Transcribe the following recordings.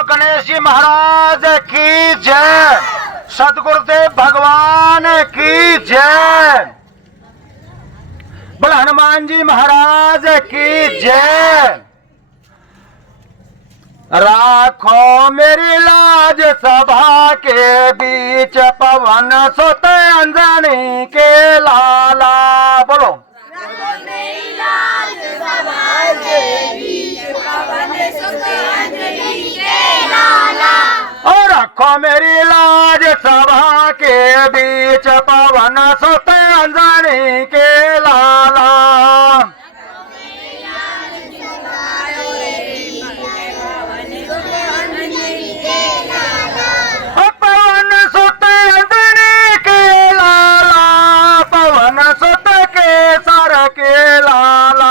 बोलो गणेश जी महाराज की जय, सदगुरुदेव भगवान की जय, बोलो हनुमान जी महाराज की जय। राखो मेरी लाज सभा के बीच, पवन सुत अंजनी के लाला। बोलो मेरी लाज सभा के बीच, पवन सुत अंजनी के लाला। और रखो मेरी लाज सभा के बीच, पवन सुत अंजनी के लाला। पवन सुत अंजनी के लाला, पवन सुत के सर के लाला।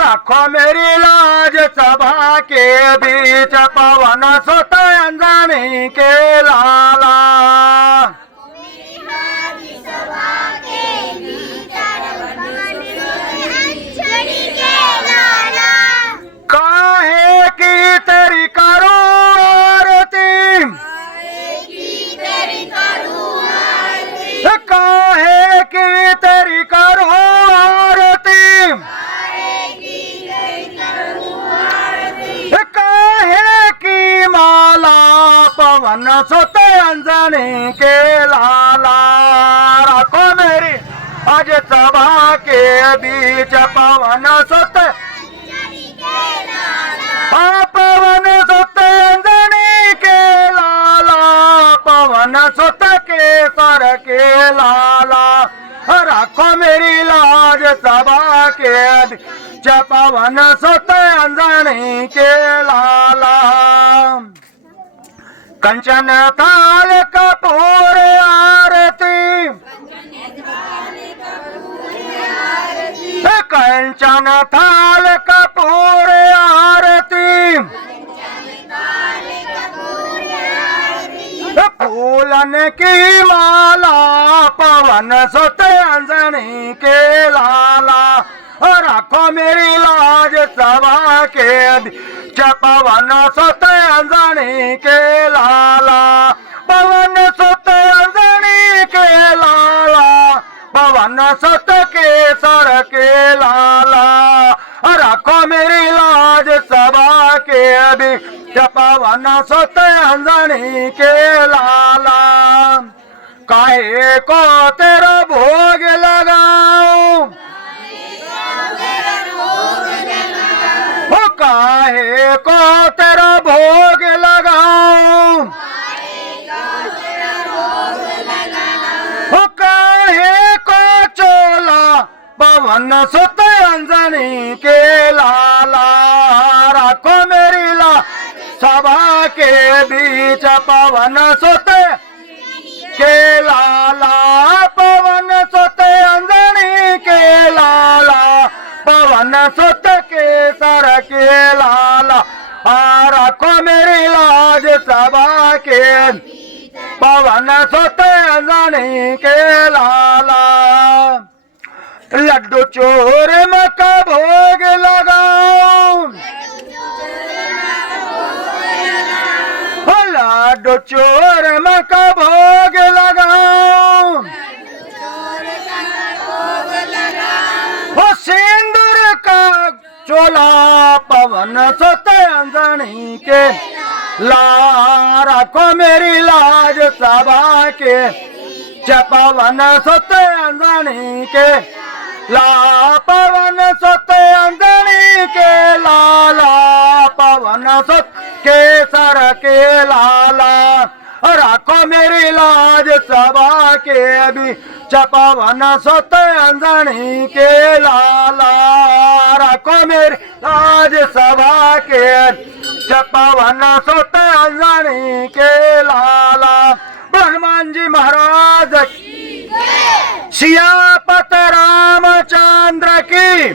रखो मेरी लाज सभा के बीच, पवन सुत अंजनी के लाला। काहे की तेरी करो आरती, काहे की तेरी करो आरती, काहे की माला पवन सुत अंजनी के लाला। रखो मेरी आज सभा के बीच, पवन सुत पवन सुत अंजनी के लाला, पवन सुत के सर के लाला। रखो मेरी लाज सभा के बीच, पवन सुत अंजनी के लाला। कंचन थाल कपूर आरती, कंचन थाल कपूर आरती, फूलन की माला पवन सुत अंजनी के लाला। रखो मेरी लाज सभा के बीच, पवन सुत अंजनी के लाला, पवन सुत अंजनी के लाला, पवन सुत के सर के लाला। रखो मेरी लाज सभा के बीच, पवन सुत अंजनी के लाला। काहे को तेरा भोग लगाऊं, काहे को तेरा भोग लगाऊं, काहे को चोला पवन सुत अंजनी के लाला। रखो मेरी ला सभा के बीच, पवन सुत के लाला, पवन सुत अंजनी के लाला, पवन सुत के सर के लाला। रखो मेरी लाज सभा के पवन सुत अंजनी के लाला। लड्डू चूरमा का भोग लगाऊं, लड्डू चूरमा का भोग लगाऊं, सिंदूर का चोला पवन सुत अंजनी के ला। रखो मेरी लाज सभा के पवन सुत अंजनी के ला, पवन सुत अंजनी के लाला, पवन सुत के सर के लाला। रखो मेरी लाज सभा के बीच, पवन सुत अंजनी के लाला। रखो मेरी लाज सभा के बीच, पवन सुत अंजनी के लाला। हनुमान जी महाराज की, सियापत रामचंद्र की,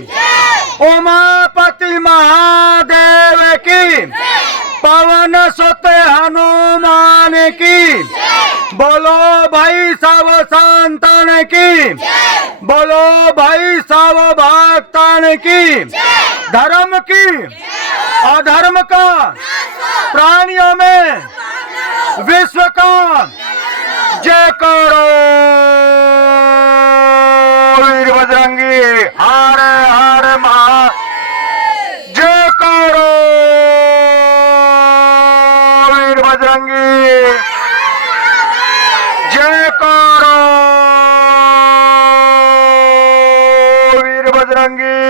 उमापति महादेव की, पवन सुत हनुमान की, बोलो भाई सब संतान की, बोलो भाई साहब भक्तन की, धर्म की, अधर्म का, प्राणियों में विश्व का जय करो वीर बजरंगी, हर हर महा, जय करो वीर बजरंगी, जय करो वीर बजरंगी।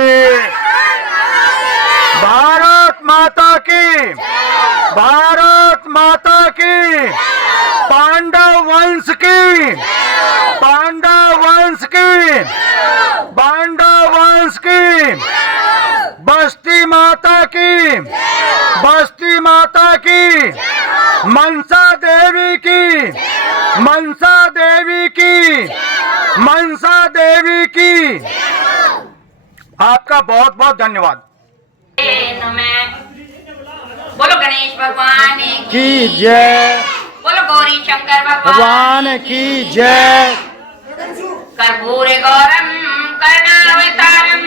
भारत माता की, भारत माता की, पांडव वंश की, पांडव वंश की, पांडव वंश की, बस्ती माता की, बस्ती माता की, मनसा देवी की, मनसा देवी की, मनसा देवी की। आपका बहुत बहुत धन्यवाद। बोलो गणेश भगवान की जय, बोलो गौरी शंकर भगवान की जय। कर्पूरे गौरम कर्णावतारम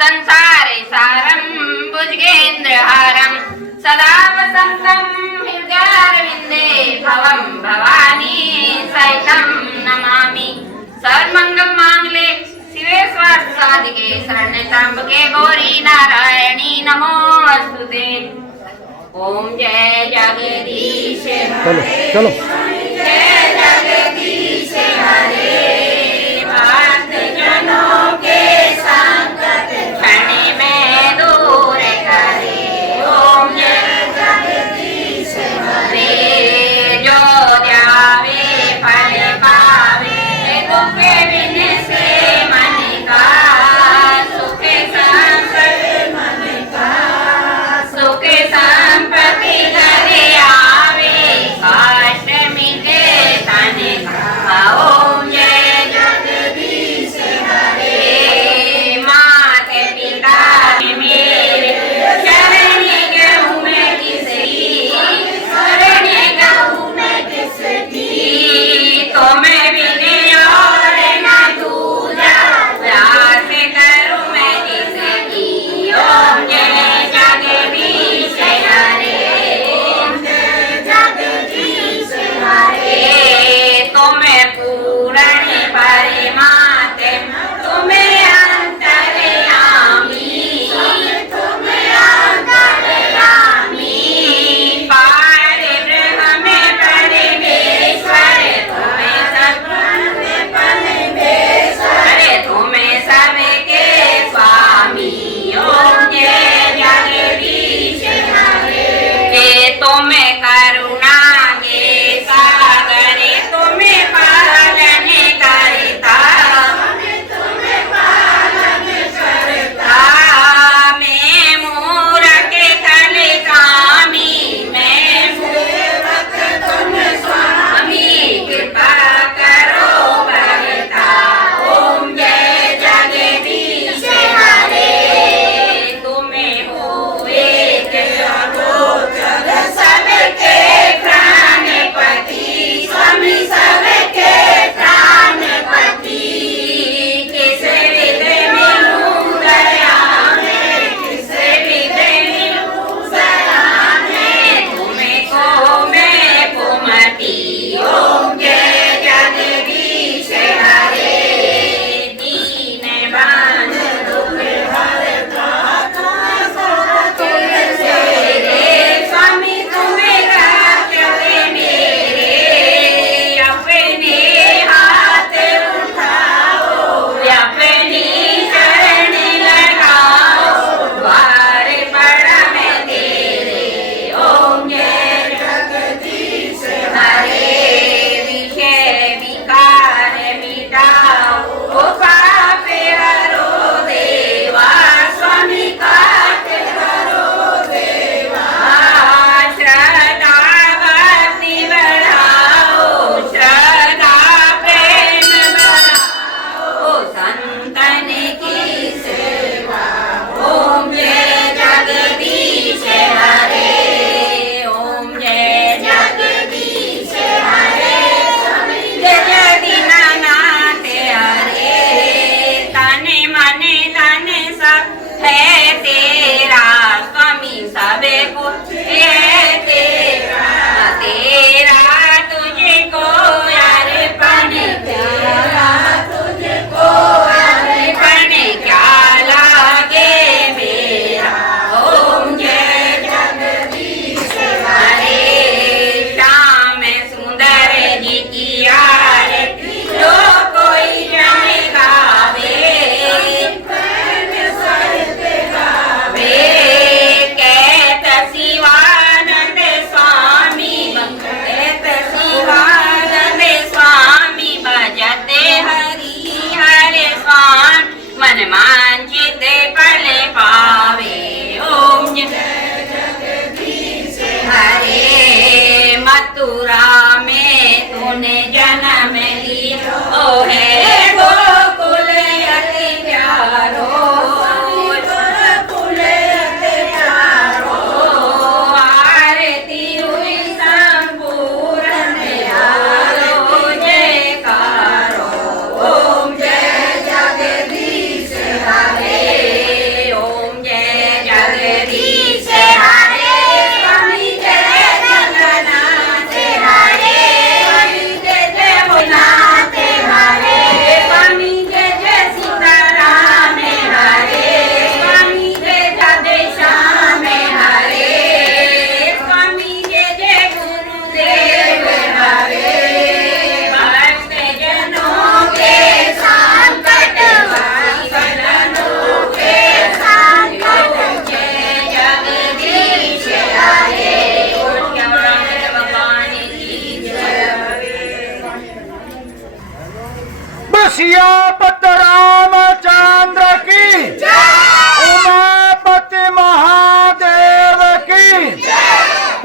संसारे सारम भुजगेन्द्रहारम सदा वसंतम हृदयारविंदे भवम भवानी सहितं नमामि। सर्वमंगल मांगले शिवे स्वार्थ साधिके शरण्ये त्र्यंबके गौरी नारायणी नमोस्तुते। ओम जय जगदीश चलो चलो। जय जगदीश हरे, भक्त जनों के संकट क्षण में दूर करे। ओम जय जगदीश हरे, जो ध्यावे फल पावे, दुख बिन से मन का, सुख संपत्ति मन का, सुख संपत्ति घर आवे, काश मिले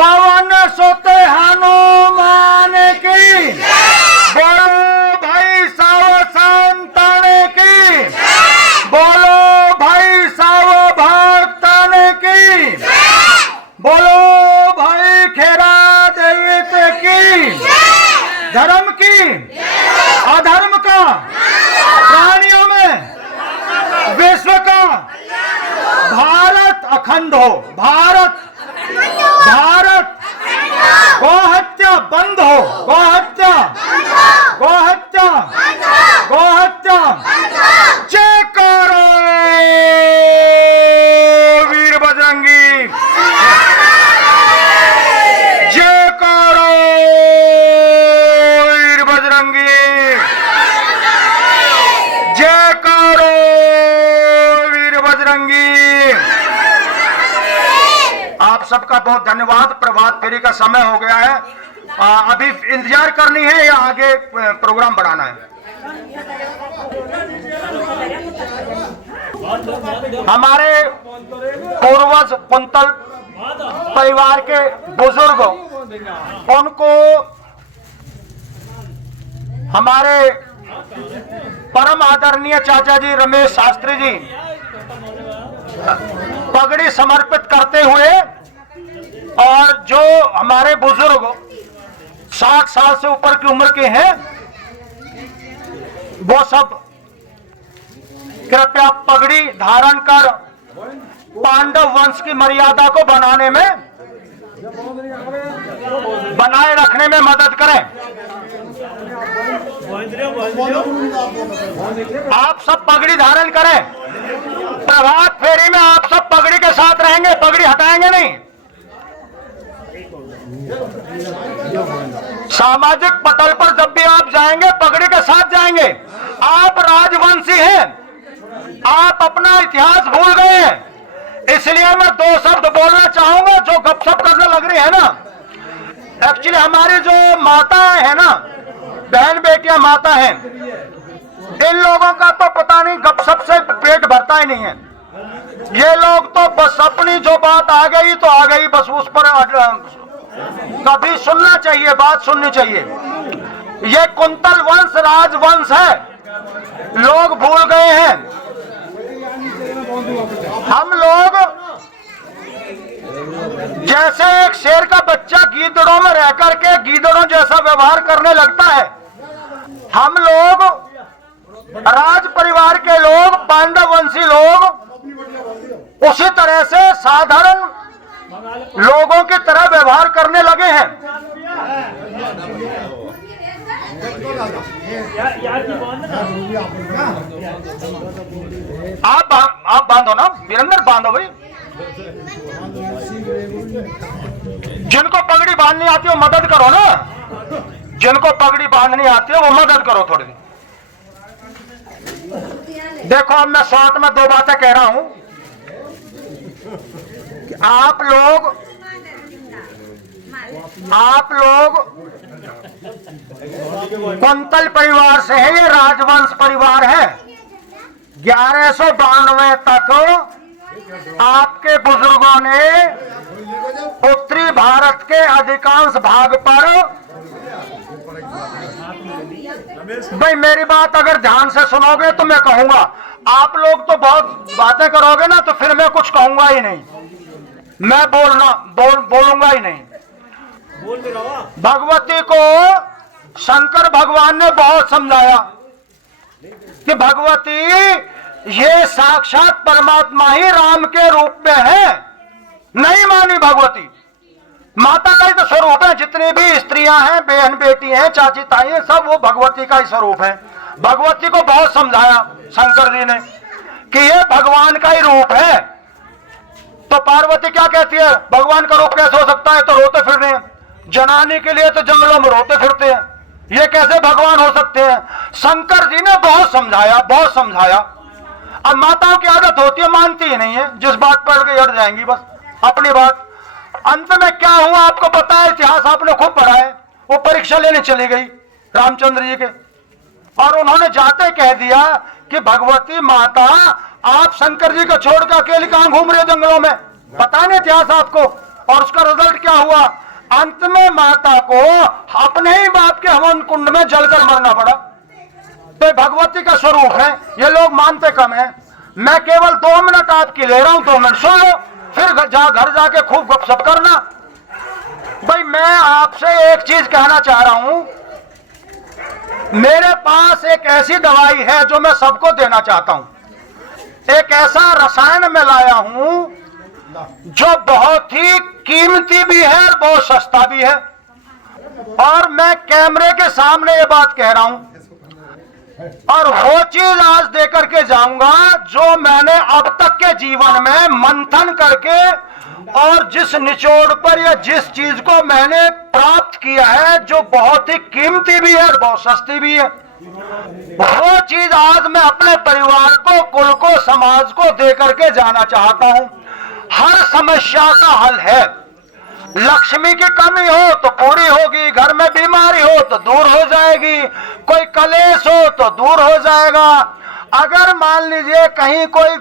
पवन सुत हनुमान की, बोलो भाई सब संतन की, बोलो भाई सब भक्तन की, बोलो भाई खेरा दैवत की, धर्म की, अधर्म का, प्राणियों में, विश्व का, भारत अखंड हो, भारत भारत, गोहत्या बंद हो, गोहत्या, गोहत्या, गोहत्या, जय करो वीर बजरंगी, जय करो वीर बजरंगी, जय करो वीर बजरंगी। आप सबका बहुत धन्यवाद। प्रभात फेरी का समय हो गया है, अभी इंतजार करनी है या आगे प्रोग्राम बढ़ाना है? हमारे पूर्वज कुंतल परिवार के बुजुर्ग, उनको हमारे परम आदरणीय चाचा जी रमेश शास्त्री जी पगड़ी समर्पित करते हुए, और जो हमारे बुजुर्ग 60 साल से ऊपर की उम्र के हैं, वो सब कृपया पगड़ी धारण कर पांडव वंश की मर्यादा को बनाए रखने में मदद करें। आप सब पगड़ी धारण करें। प्रभात फेरी में आप सब पगड़ी के साथ रहेंगे, पगड़ी हटाएंगे नहीं। सामाजिक पटल पर जब भी आप जाएंगे पगड़ी के साथ जाएंगे। आप राजवंशी हैं, आप अपना इतिहास भूल गए हैं, इसलिए मैं 2 शब्द बोलना चाहूंगा। जो गपशप करने लग रही है ना, एक्चुअली हमारी जो माताएं हैं ना, बहन बेटियां माता हैं, इन लोगों का तो पता नहीं गपशप से पेट भरता ही नहीं है। ये लोग तो बस अपनी जो बात आ गई तो आ गई, बस उस पर कभी सुनना चाहिए, बात सुननी चाहिए। ये कुंतल वंश राजवंश है, लोग भूल गए हैं। हम लोग जैसे एक शेर का बच्चा गीदड़ों में रह करके गीदड़ों जैसा व्यवहार करने लगता है, हम लोग राज परिवार के लोग, पांडव वंशी लोग उसी तरह से साधारण लोगों की तरह व्यवहार करने लगे हैं। आप बांधो ना वीरेंद्र, बांधो भाई। जिनको पगड़ी बांधनी आती है वो मदद करो ना, जिनको पगड़ी बांधनी आती है वो मदद करो थोड़ी। देखो अब मैं शॉर्ट में 2 बातें कह रहा हूं कि आप लोग कुंतल परिवार से है, ये राजवंश परिवार है। 1192 तक आपके बुजुर्गों ने उत्तरी भारत के अधिकांश भाग पर, भाई मेरी बात अगर ध्यान से सुनोगे तो मैं कहूंगा, आप लोग तो बहुत बातें करोगे ना तो फिर मैं कुछ कहूंगा ही नहीं, मैं बोलूंगा ही नहीं। भगवती को शंकर भगवान ने बहुत समझाया कि भगवती ये साक्षात परमात्मा ही राम के रूप में है। नहीं मानी भगवती, माता का ही तो स्वरूप है। जितनी भी स्त्रियां हैं, बहन बेटी हैं, चाची ताई हैं, सब वो भगवती का ही स्वरूप है। भगवती को बहुत समझाया शंकर जी ने कि ये भगवान का ही रूप है। तो पार्वती क्या कहती है, भगवान का रूप कैसे हो सकता है, तो रोते फिर रहे हैं। जनाने के लिए तो जंगलों में रोते फिरते हैं, ये कैसे भगवान हो सकते हैं। शंकर जी ने बहुत समझाया, बहुत समझाया। अब माताओं की आदत होती है, मानती ही नहीं है, जिस बात पर के अड़ जाएंगी बस अपनी बात। अंत में क्या हुआ आपको पता है, इतिहास आपने खूब पढ़ा है। वो परीक्षा लेने चली गई रामचंद्र जी के, और उन्होंने जाते कह दिया कि भगवती माता आप शंकर जी को छोड़कर अकेले कहां घूम रहे हो जंगलों में, पता नहीं इतिहास आपको। और उसका रिजल्ट क्या हुआ? अंत में माता को अपने ही बाप के हवन कुंड में जलकर मरना पड़ा। तो भगवती का स्वरूप है, ये लोग मानते कम है। मैं केवल 2 मिनट आपकी ले रहा हूं, 2 मिनट सुन लो, फिर घर जाके खूब गपशप करना। भाई मैं आपसे एक चीज कहना चाह रहा हूं, मेरे पास एक ऐसी दवाई है जो मैं सबको देना चाहता हूं। एक ऐसा रसायन मैं लाया हूं जो बहुत ही कीमती भी है और बहुत सस्ता भी है, और मैं कैमरे के सामने ये बात कह रहा हूं, और वो चीज आज दे करके जाऊंगा जो मैंने अब तक के जीवन में मंथन करके और जिस निचोड़ पर या जिस चीज को मैंने प्राप्त किया है, जो बहुत ही कीमती भी है और बहुत सस्ती भी है, वो चीज आज मैं अपने परिवार को, कुल को, समाज को दे करके जाना चाहता हूं। हर समस्या का हल है। लक्ष्मी की कमी हो तो पूरी होगी, घर में बीमारी हो तो दूर हो जाएगी, कोई कलेश हो तो दूर हो जाएगा। अगर मान लीजिए कहीं कोई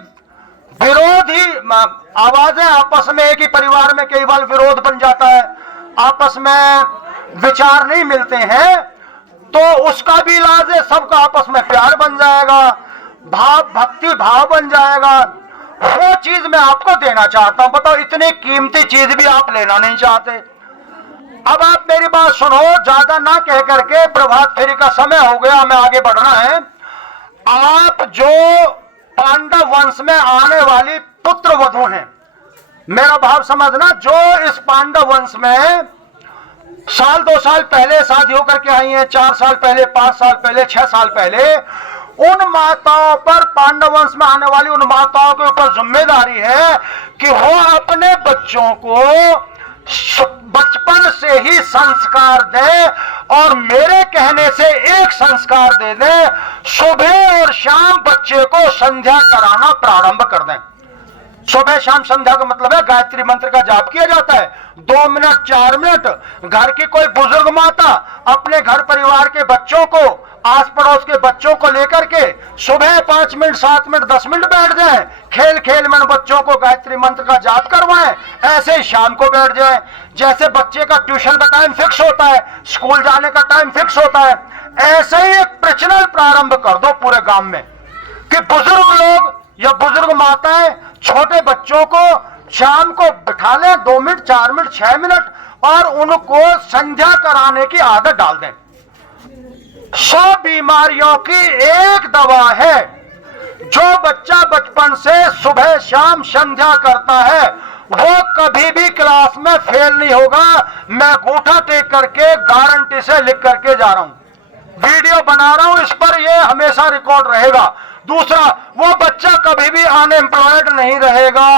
विरोधी आवाजें आपस में, एक ही परिवार में कई बार विरोध बन जाता है, आपस में विचार नहीं मिलते हैं, तो उसका भी इलाज है, सबका आपस में प्यार बन जाएगा, भक्ति भाव बन जाएगा। वो चीज मैं आपको देना चाहता हूं। बताओ, इतनी कीमती चीज भी आप लेना नहीं चाहते। अब आप मेरी बात सुनो, ज्यादा ना कह करके, प्रभात फेरी का समय हो गया, हमें आगे बढ़ना है। आप जो पांडव वंश में आने वाली पुत्र वधू हैं, मेरा भाव समझना, जो इस पांडव वंश में साल 2 साल पहले शादी होकर के आई हैं, 4 साल पहले, 5 साल पहले, 6 साल पहले, उन माताओं पर, पांडव वंश में आने वाली उन माताओं के ऊपर जिम्मेदारी है कि वो अपने बच्चों को बचपन से ही संस्कार दे, और मेरे कहने से एक संस्कार दे दें, सुबह और शाम बच्चे को संध्या कराना प्रारंभ कर दें। सुबह शाम संध्या का मतलब है गायत्री मंत्र का जाप किया जाता है, 2 मिनट 4 मिनट। घर की कोई बुजुर्ग माता अपने घर परिवार के बच्चों को, आस पड़ोस के बच्चों को लेकर के सुबह 5 मिनट 7 मिनट 10 मिनट बैठ जाए, खेल खेल में बच्चों को गायत्री मंत्र का जाप करवाएं। ऐसे ही शाम को बैठ जाए। जैसे बच्चे का ट्यूशन का टाइम फिक्स होता है, स्कूल जाने का टाइम फिक्स होता है, ऐसे ही एक प्रचलन प्रारंभ कर दो पूरे गांव में कि बुजुर्ग लोग या बुजुर्ग माताएं छोटे बच्चों को शाम को बिठा लें, 2 मिनट 4 मिनट 6 मिनट, और उनको संध्या कराने की आदत डाल दें। 100 बीमारियों की एक दवा है। जो बच्चा बचपन से सुबह शाम संध्या करता है, वो कभी भी क्लास में फेल नहीं होगा। मैं गूठा टेक करके गारंटी से लिख करके जा रहा हूं, वीडियो बना रहा हूं, इस पर ये हमेशा रिकॉर्ड रहेगा। दूसरा, वो बच्चा कभी भी अनएम्प्लॉयड नहीं रहेगा,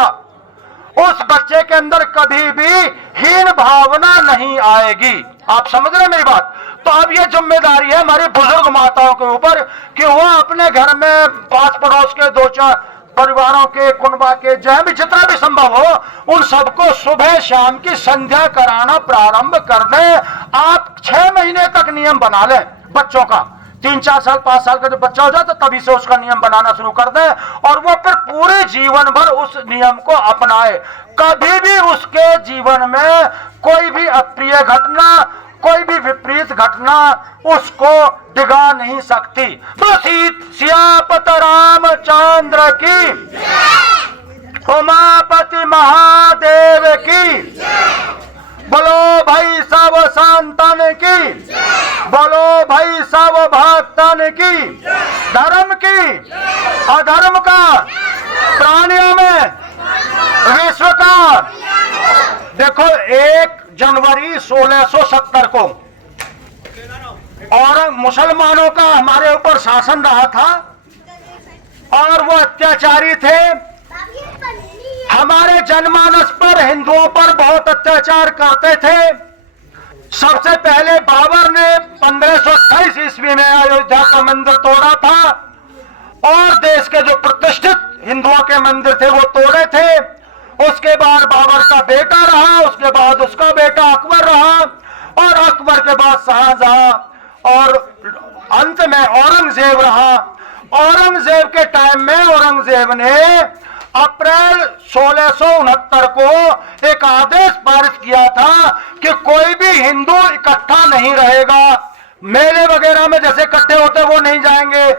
उस बच्चे के अंदर कभी भी हीन भावना नहीं आएगी। आप समझ रहे मेरी बात? तो अब ये जिम्मेदारी है हमारी बुजुर्ग माताओं के ऊपर कि वो अपने घर में पास पड़ोस के 2-4 परिवारों के, कुनबा के, जहां भी जितना भी संभव हो, उन सबको सुबह शाम की संध्या कराना प्रारंभ कर दें। आप 6 महीने तक नियम बना लें बच्चों का। 3-4 साल 5 साल का जब बच्चा हो जाए तो तभी से उसका नियम बनाना शुरू कर दें, और वो फिर पूरे जीवन भर उस नियम को अपनाए। कभी भी उसके जीवन में कोई भी अप्रिय घटना, कोई भी विपरीत घटना उसको डिगा नहीं सकती। तो सियापत रामचंद्र की, उमापति महादेव की, बोलो भाई सब संतान की, बोलो भाई सब भक्तन की, धर्म की, अधर्म का, प्राणियों में, विश्व का। देखो 1 जनवरी 1670 को और मुसलमानों का हमारे ऊपर शासन रहा था, और वो अत्याचारी थे। हमारे जनमानस पर, हिंदुओं पर बहुत अत्याचार करते थे। सबसे पहले बाबर ने 1528 ईस्वी में अयोध्या का मंदिर तोड़ा था, और देश के जो प्रतिष्ठित हिंदुओं के मंदिर थे वो तोड़े थे। उसके बाद बाबर का बेटा रहा, उसके बाद उसका बेटा अकबर रहा, और अकबर के बाद शाहजहां, और अंत में औरंगजेब रहा। औरंगजेब के टाइम में औरंगजेब ने अप्रैल 1669 को एक आदेश पारित किया था कि कोई भी हिंदू इकट्ठा नहीं रहेगा, मेले वगैरह में जैसे इकट्ठे होते वो नहीं जाएंगे,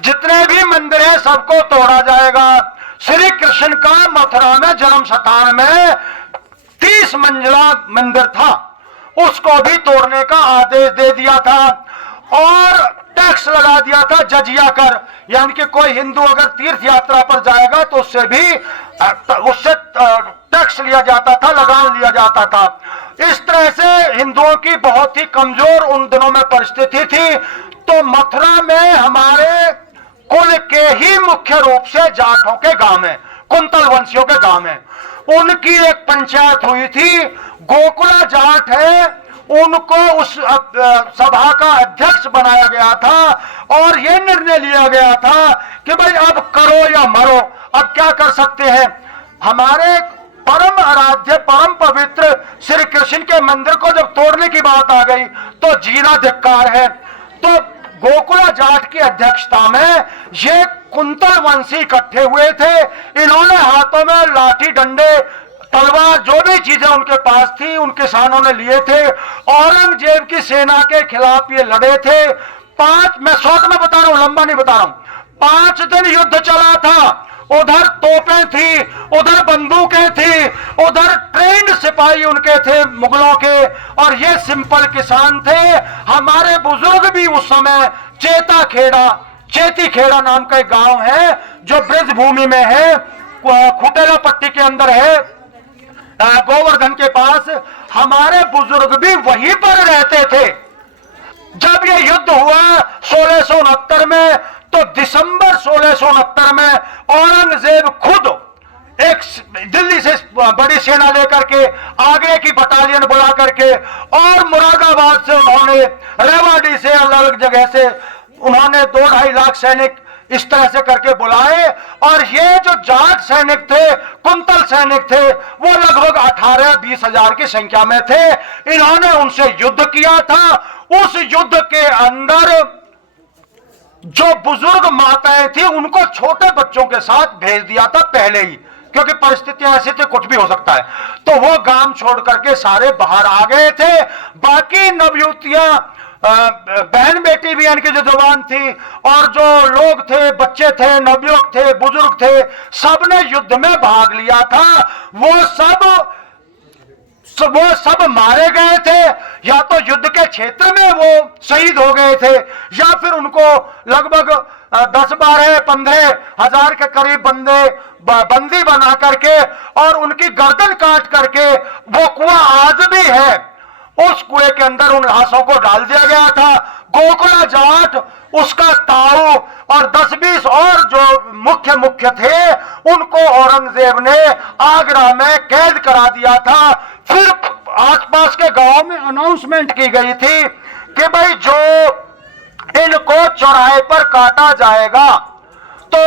जितने भी मंदिर हैं सबको तोड़ा जाएगा। श्री कृष्ण का मथुरा में जन्म स्थान में 30 मंजिला मंदिर था, उसको भी तोड़ने का आदेश दे दिया था और टैक्स लगा दिया था जजिया कर, यानी कि कोई हिंदू अगर तीर्थ यात्रा पर जाएगा तो उससे टैक्स लिया जाता था, लगान लिया जाता था। इस तरह से हिंदुओं की बहुत ही कमजोर उन दिनों में परिस्थिति थी। तो मथुरा में हमारे कुल के ही मुख्य रूप से जाटों के गांव में, कुंतल वंशियों के गांव में, उनकी एक पंचायत हुई थी। गोकुला जाट है, उनको उस सभा का अध्यक्ष बनाया गया था और यह निर्णय लिया गया था कि भाई अब करो या मरो, अब क्या कर सकते हैं। हमारे परम आराध्य परम पवित्र श्री कृष्ण के मंदिर को जब तोड़ने की बात आ गई तो जीना धिक्कार है। तो गोकुला जाट की अध्यक्षता में ये कुंतल वंशी इकट्ठे हुए थे। इन्होंने हाथों में लाठी डंडे तलवार जो भी चीजें उनके पास थी उन किसानों ने लिए थे। औरंगजेब की सेना के खिलाफ ये लड़े थे। मैं शॉर्ट में बता रहा हूं, लंबा नहीं बता रहा हूं। 5 दिन युद्ध चला था। उधर तोपें थी, उधर बंदूकें थी, उधर ट्रेंड सिपाही उनके थे मुगलों के, और ये सिंपल किसान थे। हमारे बुजुर्ग भी उस समय चेती खेड़ा नाम का एक गांव है जो ब्रज भूमि में है, खुटेला पट्टी के अंदर है, गोवर्धन के पास। हमारे बुजुर्ग भी वहीं पर रहते थे। जब ये युद्ध हुआ 1669 में, तो दिसंबर 1669 में औरंगजेब खुद एक दिल्ली से बड़ी सेना लेकर के, आगरे की बटालियन बुला करके और मुरादाबाद से उन्होंने, रेवाड़ी से, अलग अलग जगह से उन्होंने 2-2.5 लाख सैनिक इस तरह से करके बुलाए। और ये जो जाट सैनिक थे, कुंतल सैनिक थे, वो लगभग 18-20 हजार की संख्या में थे। इन्होंने उनसे युद्ध किया था। उस युद्ध के अंदर जो बुजुर्ग माताएं थी उनको छोटे बच्चों के साथ भेज दिया था पहले ही, क्योंकि परिस्थितियां ऐसी थी, कुछ भी हो सकता है। तो वो गांव छोड़ करके सारे बाहर आ गए थे। बाकी नवयुवतियां, बहन बेटी भी, यानी कि जो जवान थी और जो लोग थे, बच्चे थे, नवयुवक थे, बुजुर्ग थे, सबने युद्ध में भाग लिया था। वो सब मारे गए थे, या तो युद्ध के क्षेत्र में वो शहीद हो गए थे, या फिर उनको लगभग 10-12-15 हजार के करीब बंदी बना करके और उनकी गर्दन काट करके, वो कुआं आज भी है, उस कुएं के अंदर उन लाशों को डाल दिया गया था। गोकुला जाट, उसका ताऊ और 10-20 और जो मुख्य थे, उनको औरंगजेब ने आगरा में कैद करा दिया था। फिर आसपास के गांव में अनाउंसमेंट की गई थी कि भाई जो इनको चौराहे पर काटा जाएगा, तो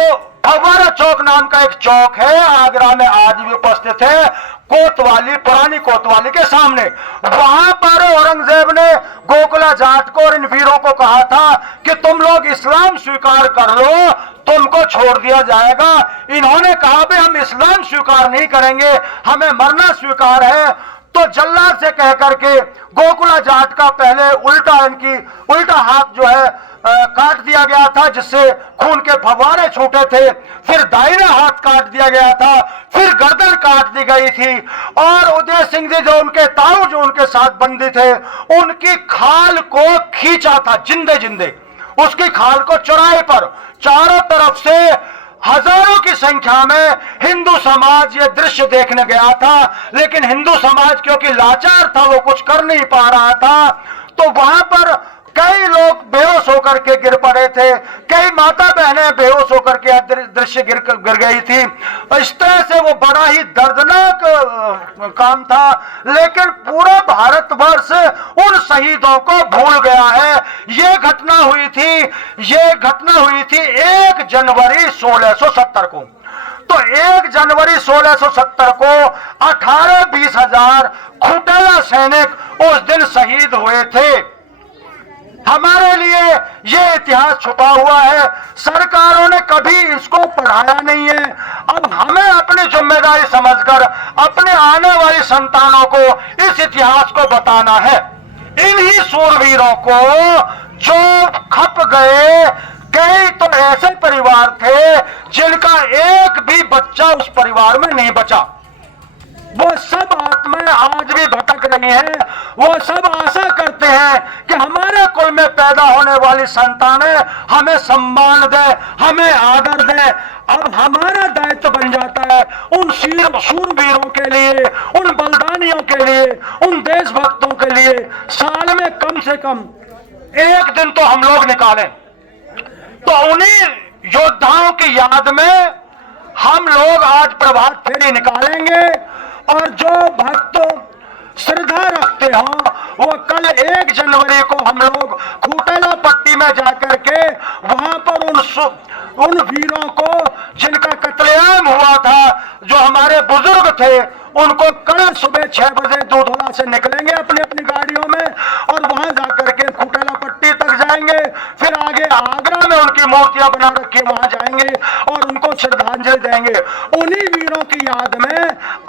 फव्वारा चौक नाम का एक चौक है आगरा में, आज भी उपस्थित है, कोतवाली, पुरानी कोतवाली के सामने। वहां पर औरंगजेब ने गोकुला जाट को और इन वीरों को कहा था कि तुम लोग इस्लाम स्वीकार कर लो, तुमको छोड़ दिया जाएगा। इन्होंने कहा भी हम इस्लाम स्वीकार नहीं करेंगे, हमें मरना स्वीकार है। तो जल्लाद से कह करके गोकुला जाट का पहले उल्टा हाथ जो है काट दिया गया था, जिससे खून के फव्वारे छूटे थे। फिर दाहिना हाथ काट दिया गया था, फिर गर्दन काट दी गई थी। और उदय सिंह जी जो उनके ताऊ, जो उनके साथ बंदी थे, उनकी खाल को खींचा था जिंदे जिंदे, उसकी खाल को चौराहे पर। चारों तरफ से हजारों की संख्या में हिंदू समाज ये दृश्य देखने गया था, लेकिन हिंदू समाज क्योंकि लाचार था, वो कुछ कर नहीं पा रहा था। तो वहां पर कई लोग बेहोश होकर के गिर पड़े थे, कई माता बहनें बेहोश होकर के दृश्य गिर गई थी। इस तरह से वो बड़ा ही दर्दनाक काम था, लेकिन पूरा भारतवर्ष उन शहीदों को भूल गया है। ये घटना हुई थी 1 जनवरी 1670 को। तो 1 जनवरी 1670 को 18-20 हजार खुटेला सैनिक उस दिन शहीद हुए थे। हमारे लिए ये इतिहास छुपा हुआ है, सरकारों ने कभी इसको पढ़ाया नहीं है। अब हमें अपनी जिम्मेदारी समझकर अपने आने वाली संतानों को इस इतिहास को बताना है। इन्हीं सूरवीरों को जो खप गए, कई तो ऐसे परिवार थे जिनका एक भी बच्चा उस परिवार में नहीं बचा। वो सब आत्माएं आज भी भटक रही हैं। वो सब आशा करते हैं कि हमारे कुल में पैदा होने वाली संतानें हमें सम्मान दे, हमें आदर दे। अब हमारा दायित्व बन जाता है उन शूरवीरों के लिए, उन बलिदानियों के लिए, उन देशभक्तों के लिए साल में कम से कम एक दिन तो हम लोग निकालें। तो उन्हीं योद्धाओं की याद में हम लोग आज प्रभात फेरी निकालेंगे और जो भक्तों श्रद्धा रखते हो वो कल 1 जनवरी को हम लोग खूटेला पट्टी में जाकर के वहां पर उन वीरों को जिनका कत्लेआम हुआ था, जो हमारे बुजुर्ग थे, उनको कल सुबह 6 बजे दूधौला से निकलेंगे अपनी अपनी गाड़ियों में और वहां जाकर के खूटेला पट्टी तक जाएंगे। फिर आगे आगरा में उनकी मूर्तियां बना रखी वहां जाएंगे और उनको श्रद्धांजलि देंगे। उन्हीं वीरों की याद में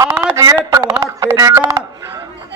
आज ये प्रभात फेरी का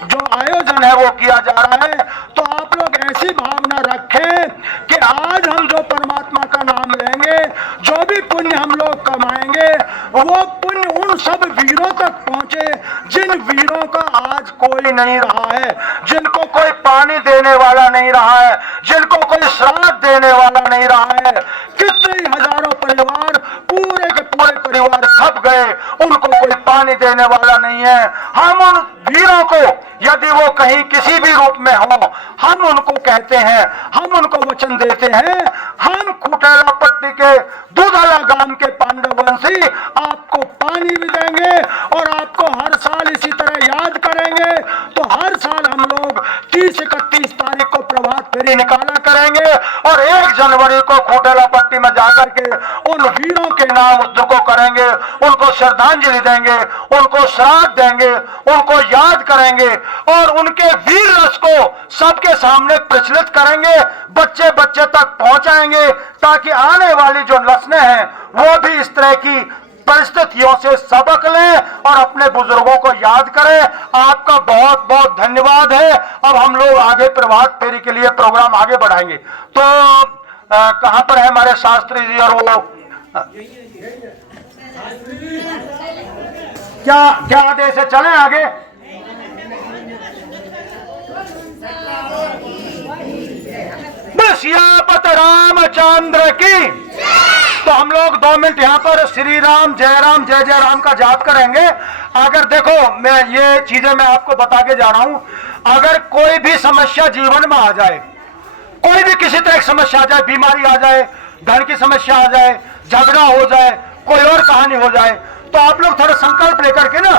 जो आयोजन है वो किया जा रहा है। तो आप लोग ऐसी भावना रखें कि आज हम जो परमात्मा का नाम लेंगे, जो भी पुण्य हम लोग कमाएंगे, वो पुण्य उन सब वीरों तक पहुंचे जिन वीरों का आज कोई नहीं रहा है, जिनको कोई पानी देने वाला नहीं रहा है, जिनको कोई श्राद्ध देने वाला नहीं रहा है। कितने हजारों परिवार, पूरे के पूरे परिवार खप गए, उनको कोई पानी देने वाला नहीं है। हम उन वीरों को, यदि वो कहीं किसी भी रूप में हो, हम उनको कहते हैं, हम उनको वचन देते हैं, हम खूटेला पट्टी के दूधौला गांव के पांडववंशी आपको पानी भी देंगे और आपको हर साल इसी तरह याद करेंगे। तो हर साल हम लोग 30-31 तारीख को प्रभात फेरी निकाला करेंगे और 1 जनवरी को खूटेला पट्टी में जाकर के उन वीरों के नाम उद्योग करेंगे, उनको श्रद्धांजलि देंगे, उनको श्राद्ध देंगे, उनको याद करेंगे और उनके वीर रस को सबके सामने प्रचलित करेंगे, बच्चे बच्चे तक पहुंचाएंगे, ताकि आने वाली जो नस्लें हैं वो भी इस तरह की परिस्थितियों से सबक लें और अपने बुजुर्गों को याद करें। आपका बहुत बहुत धन्यवाद है। अब हम लोग आगे प्रभात फेरी के लिए प्रोग्राम आगे बढ़ाएंगे। तो कहां पर है हमारे शास्त्री जी और वो क्या आदेश है, चलें आगे? सियापत रामचंद्र की। तो हम लोग 2 मिनट यहाँ पर श्री राम जय राम का जाप करेंगे। अगर देखो, मैं ये चीजें मैं आपको बता के जा रहा हूं, अगर कोई भी समस्या जीवन में आ जाए, कोई भी किसी तरह की समस्या आ जाए, बीमारी आ जाए, धन की समस्या आ जाए, झगड़ा हो जाए, कोई और कहानी हो जाए, तो आप लोग थोड़ा संकल्प लेकर के ना,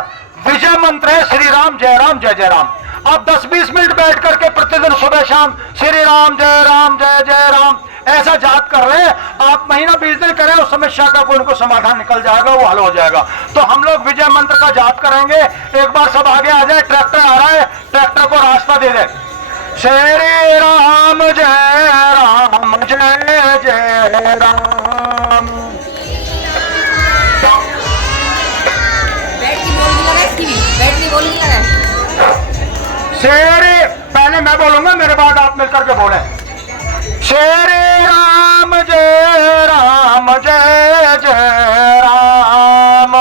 विजय मंत्र है श्री राम जय राम। आप 10-20 मिनट बैठ करके प्रतिदिन सुबह शाम श्री राम जय राम ऐसा जाप कर रहे हैं। आप महीना 20 दिन करें, उस समस्या का कोई उनको समाधान निकल जाएगा, वो हल हो जाएगा। तो हम लोग विजय मंत्र का जाप करेंगे। एक बार सब आगे आ जाए। ट्रैक्टर आ रहा है, ट्रैक्टर को रास्ता दे दे। श्री राम जय राम जय राम। श्री, पहले मैं बोलूंगा, मेरे बाद आप मिलकर के बोले। श्री राम जय राम जय राम।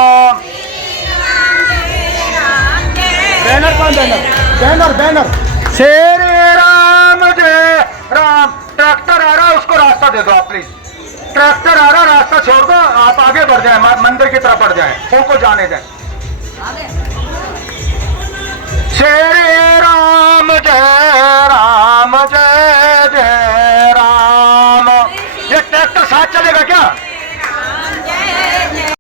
बैनर। श्री राम जय राम। ट्रैक्टर आ रहा है, उसको रास्ता दे दो आप प्लीज। ट्रैक्टर आ रहा, रास्ता छोड़ दो, आप आगे बढ़ जाए, मंदिर की तरफ बढ़ जाए, उनको जाने दें। श्री राम जय